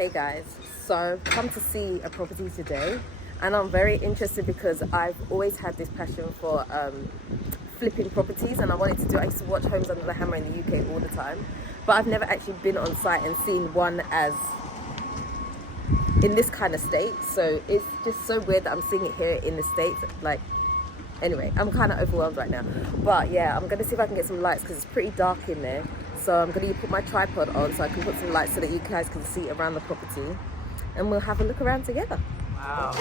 Hey guys, so come to see a property today, and I'm very interested because I've always had this passion for flipping properties, and I used to watch Homes Under the Hammer in the UK all the time, but I've never actually been on site and seen one as in this kind of state. So it's just so weird that I'm seeing it here in the States. Like, anyway, I'm kind of overwhelmed right now, but yeah, I'm gonna see if I can get some lights because it's pretty dark in there. So I'm gonna put my tripod on so I can put some lights so that you guys can see around the property, and we'll have a look around together. Wow.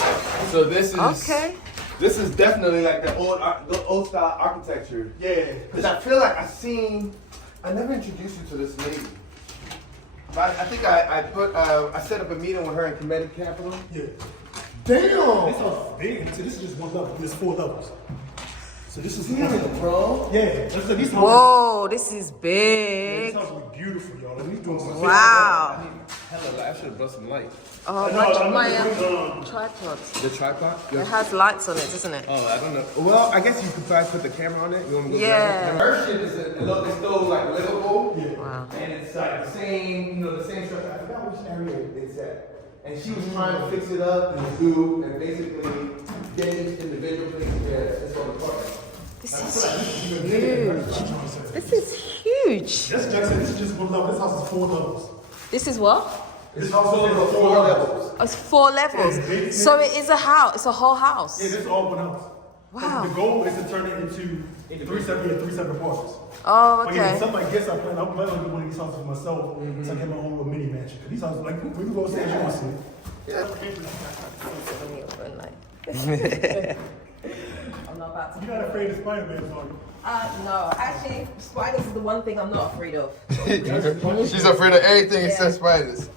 So this is okay. This is definitely like the old style architecture. Yeah, because I feel like I never introduced you to this lady. But I think I set up a meeting with her in Comedic Capital. Yeah. Damn! This house is big. So this is just one level. There's 4 levels. So this is bro. Yeah. These Whoa, this is Yeah, big. this house is beautiful, y'all. Like, we doing some Wow. Hella light. I should have brought some lights. Oh, my tripod. The tripod? It has lights on it, doesn't it? Oh, I don't know. Well, I guess you could probably put the camera on it. You want me to go Yeah. Her shit is it's still like livable. Yeah. Wow. And it's like the same structure. I forgot which area it's at. And she was trying to fix it up and basically get each individual thing it's on the apartment. This is huge. This is huge. That's Jackson. This is just one level. This house is 4 levels. This is what? This house is 4 levels. Oh, it's 4 levels. Yeah, So it is a house. It's a whole house. Yeah, this is all one house. Wow. The goal is to turn it into 3 separate apartments. Oh, But yeah, okay. something like this, I'm planning on doing one of these houses for myself, so I can get my own little mini mansion. Cause these houses, like, we can go upstairs, you want to see it. I'm not about to. You're not afraid of Spider-Man, are you? No, actually, spiders is the one thing I'm not afraid of. She's afraid of everything except spiders.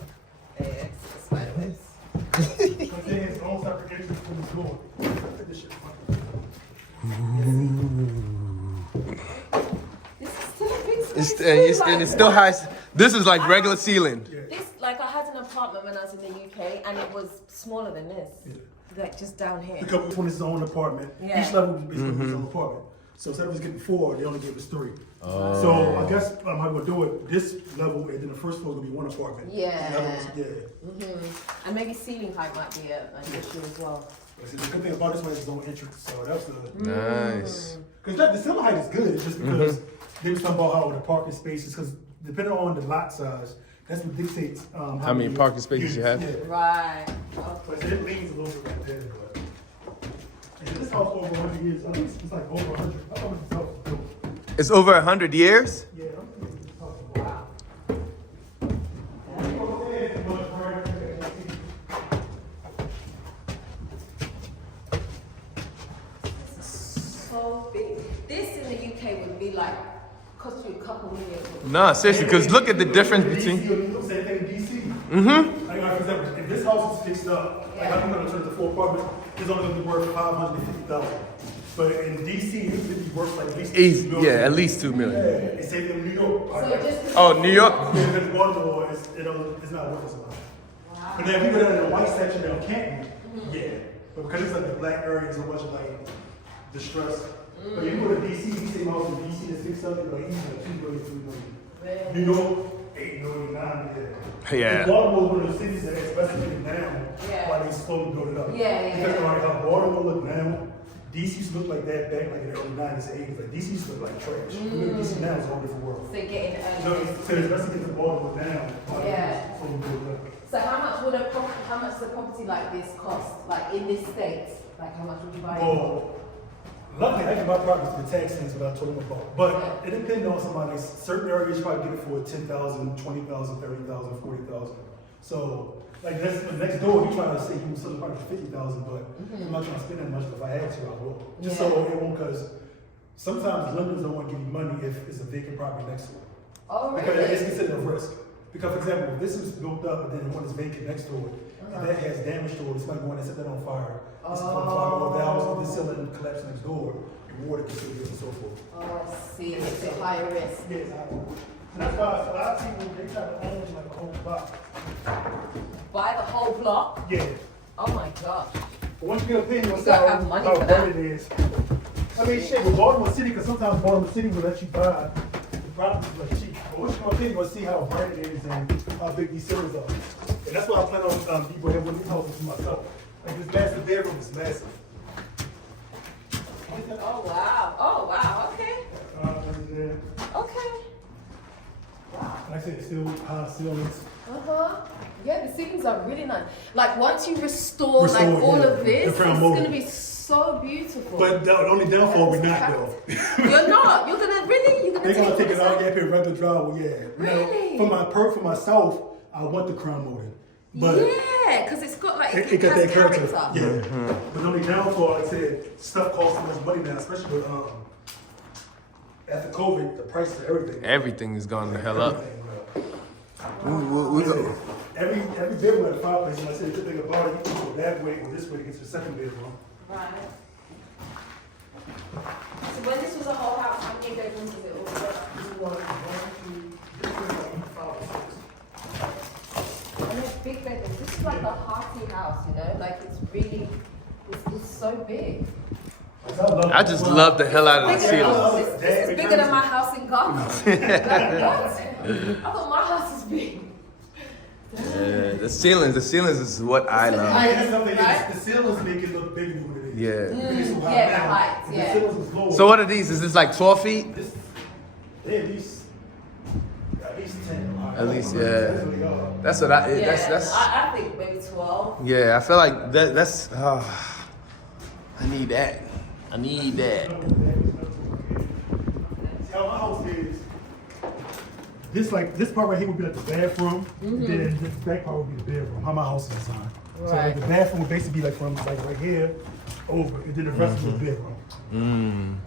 Yeah, spiders. But then it's all separate entrances from the door. This shit And it's still high. This is like regular ceiling. This, like, I had an apartment when I was in the UK, and it was smaller than this. Like, just down here. Because each one is its own apartment. Yeah. Each level is its own apartment. So instead of us getting 4, they only gave us 3. So I guess I might well do it this level, and then the first floor will be 1 apartment. Yeah. The other one's, And maybe ceiling height might be an issue as well. See, the good thing about this one is its own entrance, so that's the. Nice. Because the ceiling height is good, just because they was talking about how the parking spaces, because depending on the lot size, that's what dictates How many parking spaces you have? Yeah. Right. But it leans a little bit right there. But and this house over 100 years, I think it's like over 100. I thought this house was built. It's over 100 years? Yeah, I'm thinking this house is wow. So big. This in the UK would be like, cost you a couple million. Nah, seriously, because look at the difference between. Same thing in DC. Like, for example, if this house is fixed up, like I'm going to turn it to 4 apartments, it's only going to be worth $550,000. But in DC, it's going to be worth like at least $2 million. Yeah, at least 2 million. Yeah, it's same thing in New York. Oh, New York? Yeah, because Baltimore, it's not worth as much. Wow. But then if you go down to the white section down Canton, yeah. But because it's like the black area, it's a bunch of like distress. But you go to DC, you see house in DC that's fixed up, it's like easy like 2 million, 3 million. New York, 8 million, 9 million. Yeah. Baltimore is one of the cities that especially now, while they slowly build it up. Because like how Baltimore look now, DC used to look like that back like in the early 90s and 80s. Like DC used to look like trash. DC now is a whole different world. So getting So especially get to Baltimore now, slowly build it up. So how much the property like this cost? Like in this state? Like how much would you buy it? Well, luckily I can buy properties for the tax things without told them about. But it depends on somebody. Certain areas you probably get it for 10,000, 20,000, 30,000, 40,000. So like next door, you try to say you can sell the property for 50,000, but I'm not trying to spend that much. But if I had to, I will. Just so it won't, because sometimes lenders don't want to give you money if it's a vacant property next to it. Oh, really? Because it's considered a risk. Because, for example, if this is built up and then one is vacant next to it, and that has damage to it, it's like going and set that on fire. It's on fire, or the house with the ceiling collapse next door, and water can still get and so forth. Oh, I see. It's a higher risk. Yeah, it's high risk. And that's why a lot of people, they try to own like a whole block. Buy the whole block? Yeah. Oh my gosh. But once you get an opinion on You gotta have money for that. burnt it is. I mean, shit, with Baltimore City, because sometimes Baltimore City will let you buy the properties like cheap. But once you get an opinion, you'll see how bright it is and how big these ceilings are. And that's why I plan on people having one of these houses for myself. Like this master bedroom is massive. Oh wow. Oh wow. Okay. Yeah. Okay. Like I said, it's still high ceilings. Yeah, the ceilings are really nice. Like once you restore like all yeah, of this, it's crown molding. gonna be so beautiful. But the only downfall, we're not though. You're not. You're gonna really. You're gonna They're gonna take it out, out. yeah, put regular drywall, yeah. Really? Now, for myself, I want the crown molding. But Yeah, because it's got like it got has that character. character. Yeah. But the only downfall, like I said, stuff costs so much money now, especially with after COVID, the price of everything. Everything is gone the hell up. We go. Every bedroom had a fireplace, and I said the good thing about it, you can go that way or this way to get to the second bedroom. Right. So when this was a whole house, how many bedrooms was it all together? This is one, two, this is like 5 or 6. And it's big bedrooms. This is like a hearty house, you know? Like it's really, it's so big. I just love the hell out of the ceiling. This is bigger than my house in Ghana. Like, what? I thought my house is big. Yeah, the ceilings is what I love. That's something, the ceilings make it look bigger than what it is. Yeah. Yeah, the height, The yeah. ceilings is lower. So what are these? Is this like 12 feet? They at least 10. At least, yeah. That's what they are. That's what I. Yeah, That's. I think maybe 12. Yeah, I feel like that's. I need that. I need that. See how my house is. This part right here would be like the bathroom. Then this back part would be the bedroom. How my house is designed. So like the bathroom would basically be like from like right here over, and then the rest of the bedroom.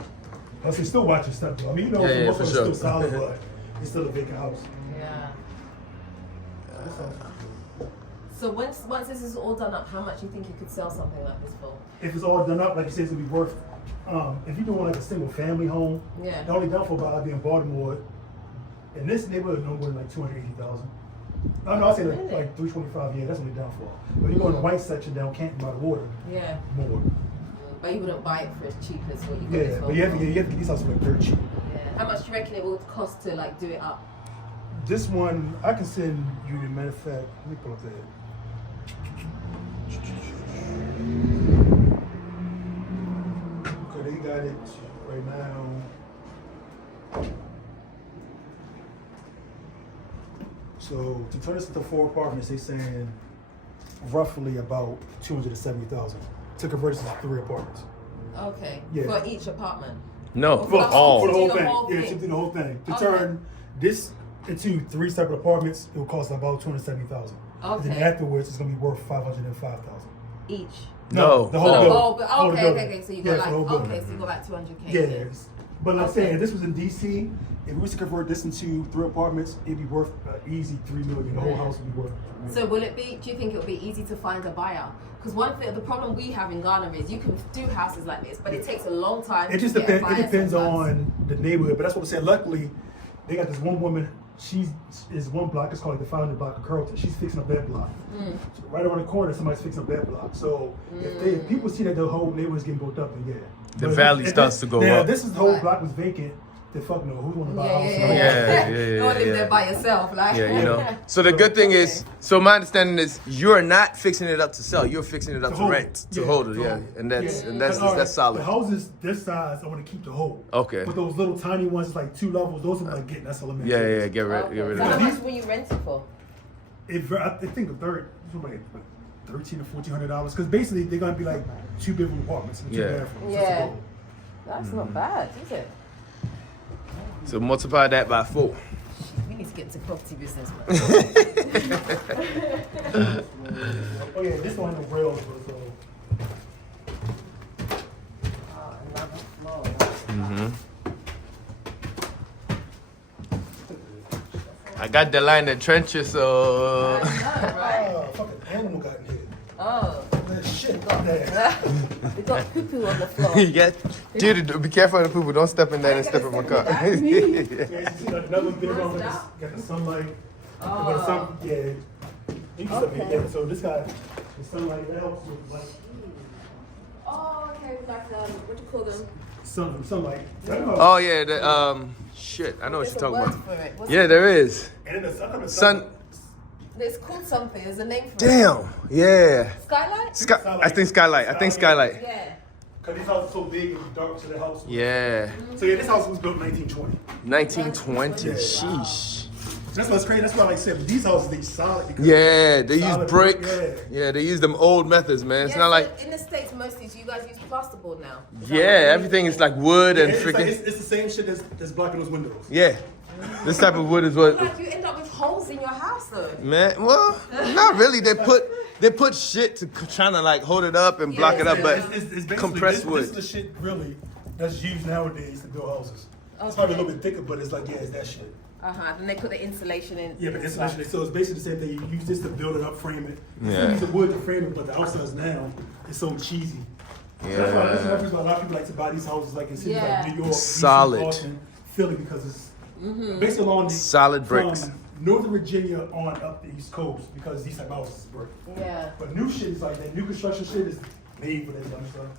Plus, we still watching stuff though. I mean, you know, Yeah, most for of it's sure. still solid, but it's still a vacant house. Yeah. So once this is all done up, how much do you think you could sell something like this for? If it's all done up, like you said, it's gonna be worth. If you're doing like a single family home, Yeah. the only downfall about being in Baltimore, in this neighborhood, no more than like 280,000. I know I say like 325. Yeah, that's only downfall. But you go in the white section down Canton by the water, Yeah. more. But you wouldn't buy it for as cheap as what you got Yeah, this for. but you have to get these houses like dirt cheap. Yeah. How much do you reckon it would cost to like do it up? This one, I can send you. The matter of fact, let me pull up that. Okay, they got it right now. So to turn this into 4 apartments, they saying roughly about 270,000 to convert this into 3 apartments. Okay. Yeah. For each apartment. No, For for all. For the do whole the thing. whole Yeah, thing. to do the whole thing. To Okay. turn this into 3 separate apartments, it will cost about 270,000. And then Okay. afterwards, it's gonna be worth 505,000. Each. No. the whole Oh, building. oh, but Whole okay, building. okay. So you Yeah, got for like the whole building. okay, so you got about 200K. Yeah, but like Okay. saying, if this was in DC, if we was to convert this into 3 apartments, it'd be worth easy $3 million. The whole house would be worth. So will it be? Do you think it will be easy to find a buyer? Because one thing, the problem we have in Ghana is you can do houses like this, but it takes a long time. It just to get a depends. buyer It depends sometimes. on the neighborhood. But that's what I'm saying. Luckily, they got this one woman. She is one block. It's called like the 500 block of Carlton. She's fixing up that block. So right around the corner, somebody's fixing up that block. So if people see that the whole neighborhood's getting built up, then yeah. The But valley if starts this- to go now, up. This is the whole Right. block was vacant. Then fuck no. Who's want to buy a house? Yeah, Don't live yeah. there by yourself, like. Yeah, you know. So the good thing is, so my understanding is, you're not fixing it up to sell. You're fixing it up to hold rent, it. to Yeah, hold it. to Yeah, hold it. and that's Yeah. and that's All right, that's solid. The houses this size, I want to keep the whole. Okay. But those little tiny ones, like 2 levels, those are like getting. That's all I'm Yeah, yeah. Get rid Okay. of So how that. much will you rent it for? I think the third, it's like $1,300 to $1,400 because basically they're gonna be like 2 bedroom apartments and 2 Yeah. bathrooms. That's the Yeah. goal. That's not bad, is it? So multiply that by 4. We need to get into property business, man. Oh yeah, this one has no rails, but so. Another floor. I got the line in the trenches, so. Ah, fucking animal got in here. Oh, That shit got there. we got poo-poo on the floor. You get, dude, be careful of the people. Don't step in there and step in my car. Yeah, you see like another bedroom got the sunlight. But the sun, yeah. You can step in here. So this guy, the sunlight that helps with like Oh, okay, like what do you call them? sunlight. Oh yeah, the shit. I know what There's you're a talking word about. for it. What's Yeah, it? there is. And then the sun, Sun. It's called something. There's a name for it. Damn. Yeah. Skylight? I think Skylight. Yeah. Because these houses are so big and dark to the house. Yeah. So yeah, this house was built in 1920. 1920. Yeah. Sheesh. That's what's crazy. That's why, like I said, these houses, they solid. Because Yeah, they use solid brick. Yeah. They use them old methods, man. It's Yeah, not so like, in the States mostly, so you guys use plasterboard now. Is that yeah, what you everything is like wood and It's, like, freaking. it's the same shit that's blocking those windows. Yeah. This type of wood is what. Like you end up with holes in your house though. Man, well, not really. They put shit to trying to like hold it up and block it up, but It's basically, compressed wood. This is the shit really that's used nowadays to build houses. It's probably a little bit thicker, but it's like, yeah, it's that shit. Then they put the insulation in. Yeah, but insulation. So it's basically the same thing. You use this to build it up, frame it. Yeah. You use the wood to frame it, but the outsides now is so cheesy. Yeah. That's why a lot of people like to buy these houses like in cities like New York, Solid. DC, Boston, Philly, because it's based along the Solid bricks. From Northern Virginia on up the East Coast, because these type of houses is brick. Yeah. But new shit is like that. New construction shit is made for that dumb stuff.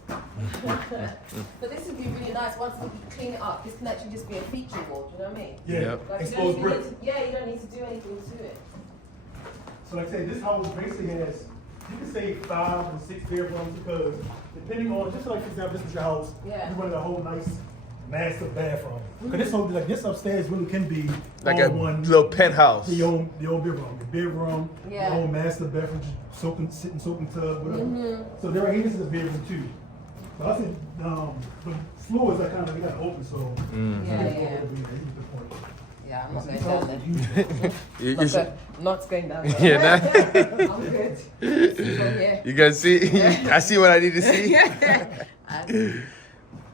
But this would be really nice once you clean it up. This can actually just be a feature wall. Do you know what I mean? Yeah, Yep. Like, you don't exposed even brick. need to, you don't need to do anything to it. So like I say, this house basically has, you can say 5 or 6 bedrooms, because depending on, just like for example, this was your house, Yeah. you wanted a whole nice master bathroom. Because this whole, like this upstairs really can be Like all a one, little penthouse. the old bedroom, Yeah. the whole master bathroom, soaking tub, whatever. So there, this is a bedroom too. So I said, the floor is like kind of, they got open, so. Yeah. Yeah, I'm not going down there. You should- Not going down there. Yeah, nah. I'm good. Yeah. You can see. I see what I need to see.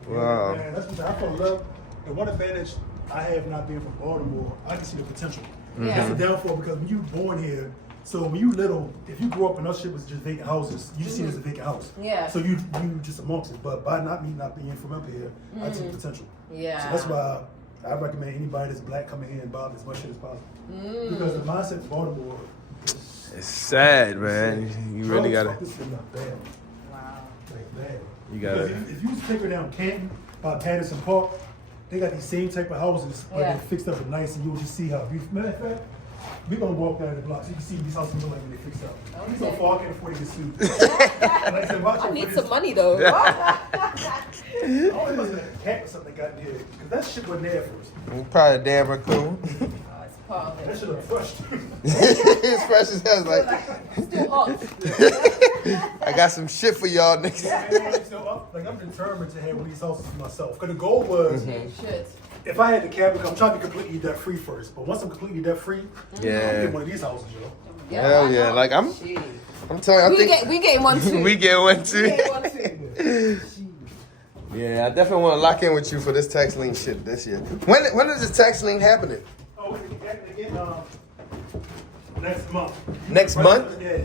Wow. Yeah, that's what I feel love. The one advantage I have not being from Baltimore, I can see the potential. Yeah. That's a downfall, because when you born here, so when you little, if you grew up and our shit was just vacant houses, you just see it as a vacant house. Yeah. So you just amongst it. But by not being from up here, I see the potential. Yeah. So that's why I recommend anybody that's black coming here and buy as much shit as possible. Because the mindset of Baltimore is It's sad, man. You really gotta. This is not bad. Wow. Like bad. You gotta- Because if you was to take her down Canton by Patterson Park, they got these same type of houses, but Yeah. they're fixed up and nice, and you'll just see how beautiful. Matter of fact, we're gonna walk down the block so you can see these houses look like when they fixed up. Okay. So far, I can afford to get sued. Like I said, watch I out need for some this. money though. I always must have been a cat or something that got in here, because that shit wasn't there first. Probably a damn raccoon. Oh, it's part of That it. shit look fresh. It's fresh as hell. Like, Still hot. I got some shit for y'all niggas. Like I'm determined to have one of these houses for myself. Because the goal was, Yeah, you should. if I had the capital, I'm trying to be completely debt free first. But once I'm completely debt free, I'm Yeah. getting one of these houses, yo. Hell why yeah. not? Like, I'm Gee. telling you, I think We getting one too. we get one We too. getting one too. Yeah, I definitely want to lock in with you for this tax lien shit this year. When is this tax lien happening? Oh, again, next month. Next month? Yeah.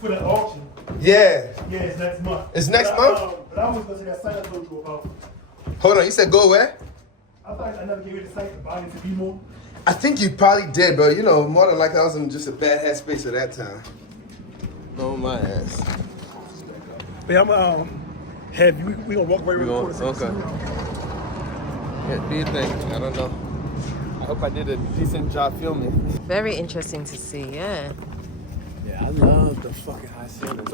For the auction. Yeah. Yeah, it's next month. It's next But month? But I was going to that site I told you about. Hold on, you said go where? I thought I never gave you the site to buy it to be more. I think you probably did, bro. You know, more than likely I was in just a bad headspace at that time. Oh my ass. But I'm have you. We gonna walk right We around gonna- the corner. Yeah, do you think? I don't know. I hope I did a decent job filming. Very interesting to see, yeah. Yeah, I love the fucking high ceilings.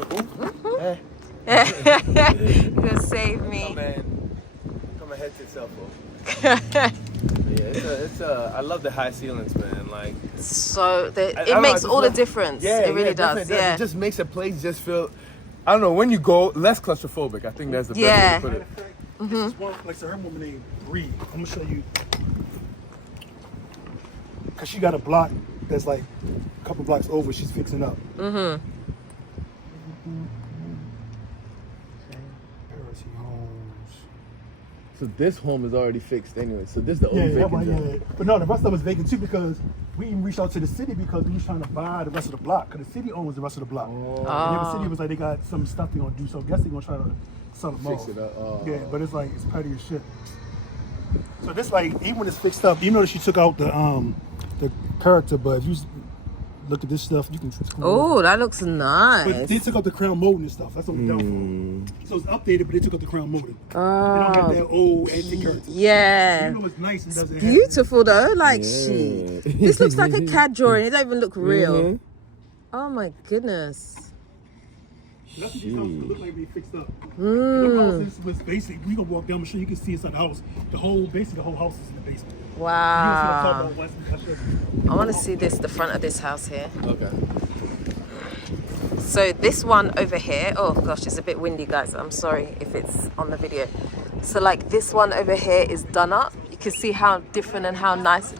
Hey. You're gonna save Come me. and head to itself, yeah, I love the high ceilings, man. Like, So I it don't know, I makes just all the love- difference. yeah, it really yeah, does. definitely Yeah. It just makes a place just feel, I don't know, when you go, less claustrophobic. I think that's the best way to put it. This is one, like, so her woman named Bree. I'm gonna show you. Cause she got a block that's like a couple blocks over. She's fixing up. Parity Homes. So this home is already fixed anyway. So this is the Yeah, only that vacant one, job. yeah. But no, the rest of it was vacant too, because we even reached out to the city because we was trying to buy the rest of the block. Cause the city owns the rest of the block. And then the city was like, they got some stuff they gonna do. So I guess they gonna try to sell them Fix off. it up. Yeah, but it's like, it's petty as shit. So this, like, even when it's fixed up, even though she took out the character, but if you look at this stuff, you can. Oh, that looks But nice. they took out the crown molding and stuff. That's what we're down for. So it's updated, but they took out the crown molding. They don't have that old antique character. Yeah. Even though it's nice, it doesn't have. Beautiful though. Like, shit. This looks like a CAD drawing. It don't even look real. Oh my goodness. That's what these houses look like they fixed up. Mm. The houses was basically, we gonna walk down, I'm sure you can see inside the house. Basically the whole house is in the basement. Wow. You can see I want to see the front of this house here. Okay. So this one over here, oh gosh, it's a bit windy, guys. I'm sorry if it's on the video. So like this one over here is done up. You can see how different and how nice